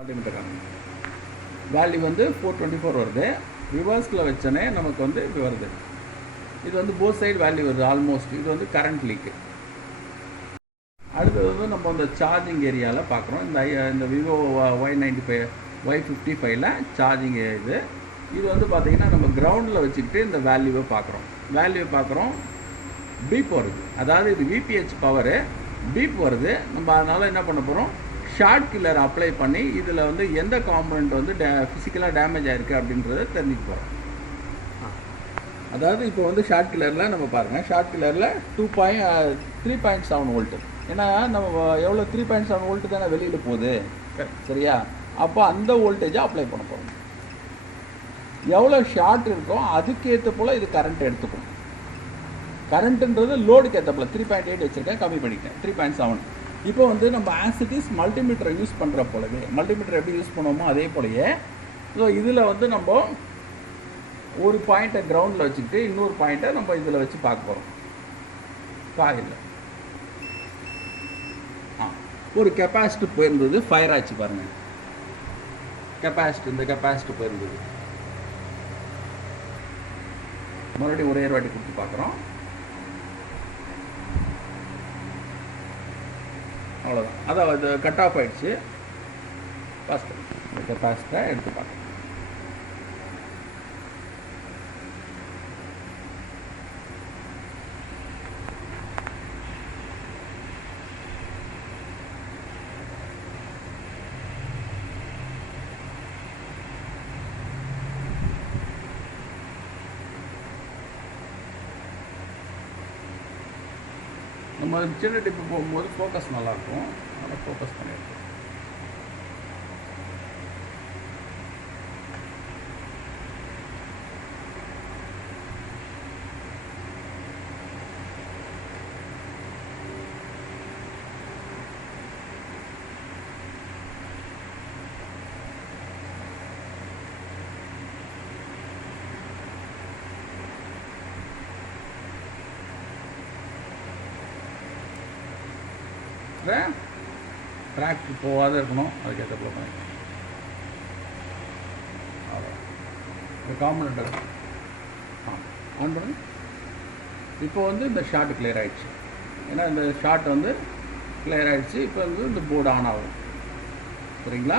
Multimeter value வந்து 424 வருது. ரிவர்ஸில் வச்சோன்னே நமக்கு வந்து இப்படி வருது. இது வந்து போத் சைடு வேல்யூ வருது ஆல்மோஸ்ட். இது வந்து கரண்ட் லீக்கு. அடுத்தது வந்து நம்ம அந்த சார்ஜிங் ஏரியாவில் பார்க்குறோம். இந்த விவோ Y55ல் சார்ஜிங் இது வந்து பார்த்திங்கன்னா நம்ம கிரவுண்டில் வச்சுக்கிட்டு இந்த வேல்யூவை பார்க்குறோம். பீப் வருது. அதாவது இது விபிஹெச் பவரு பீப் வருது. நம்ம அதனால் என்ன பண்ண போகிறோம், ஷார்ட் கில்லர் அப்ளை பண்ணி இதில் வந்து எந்த காம்பனண்ட் வந்து ஃபிசிக்கலாக டேமேஜ் ஆகிருக்கு அப்படின்றத தெரிஞ்சுக்க போகிறோம். அதாவது இப்போ வந்து ஷார்ட் கில்லரில் நம்ம பாருங்கள், ஷார்ட் கில்லரில் 3.7 வோல்ட்டு. ஏன்னா நம்ம எவ்வளோ 3.7 வோல்ட்டு தானே வெளியில் போகுது, சரியா? அப்போ அந்த வோல்டேஜை அப்ளை பண்ண போகிறோம். எவ்வளோ ஷார்ட் இருக்கோ அதுக்கேற்ற போல் இது கரண்ட் எடுத்துக்கும். கரண்ட்டுன்றது லோடுக்கு ஏற்ற போல் 3.8 வச்சுருக்கேன், கம்மி பண்ணிட்டேன் 3.7. இப்போ வந்து நம்ம ஆசிட்டிஸ் மல்டிமீட்டரை யூஸ் பண்ணுற போலவே, மல்டிமீட்டர் எப்படி யூஸ் பண்ணுவோமோ அதே போலயே. ஸோ இதில் வந்து நம்ம ஒரு பாயிண்ட்டை கிரவுண்டில் வச்சுக்கிட்டு இன்னொரு பாயிண்ட்டை நம்ம இதில் வச்சு பார்க்க போகிறோம். காயில் ஒரு கெப்பாசிட்டி போயிருந்தது, ஃபயர் ஆச்சு பாருங்கள். இந்த கெப்பாசிட்டி போயிருந்தது. மறுபடியும் ஒரே வாட்டி கொடுத்து பார்க்குறோம். அவ்வளோதான். அதான் அது கட் ஆஃப் ஆகிடுச்சு. ஃபஸ்ட்டு இந்த கெப்பாசிட்டரை எடுத்து பார்க்கலாம். நம்ம சின்ன டிப்பு போகும்போது ஃபோக்கஸ் நல்லாயிருக்கும். அதனால் ஃபோக்கஸ் பண்ணியிருக்கோம். ட்ராக் போகாத இருக்கணும், அதுக்கேற்ற போல பண்ணிக்கலாம். அவ்வளோ இந்த காம்பனண்ட் ஆன் பண்ணு. இப்போ வந்து இந்த ஷார்ட் கிளியர் ஆகிடுச்சு. ஏன்னா இந்த ஷார்ட் வந்து கிளியர் ஆகிடுச்சு. இப்போ வந்து இந்த போர்டு ஆன் ஆகும், சரிங்களா?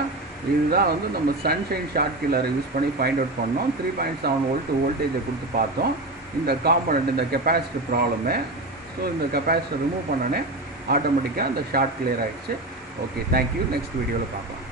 இதுதான் வந்து நம்ம சன்ஷைன் ஷார்ட் கில்லரை யூஸ் பண்ணி ஃபைண்ட் அவுட் பண்ணோம். 3.7 வோல்ட் வோல்டேஜை கொடுத்து பார்த்தோம். இந்த காம்பனண்ட் இந்த கெப்பாசிட்டி ப்ராப்ளமு. ஸோ இந்த கெப்பாசிட்டி ரிமூவ் பண்ணோன்னே ஆட்டோமேட்டிக்காக அந்த ஷார்ட் கிளியர் ஆகிடுச்சு. Okay, thank you. நெக்ஸ்ட் வீடியோவில் பார்க்கலாம்.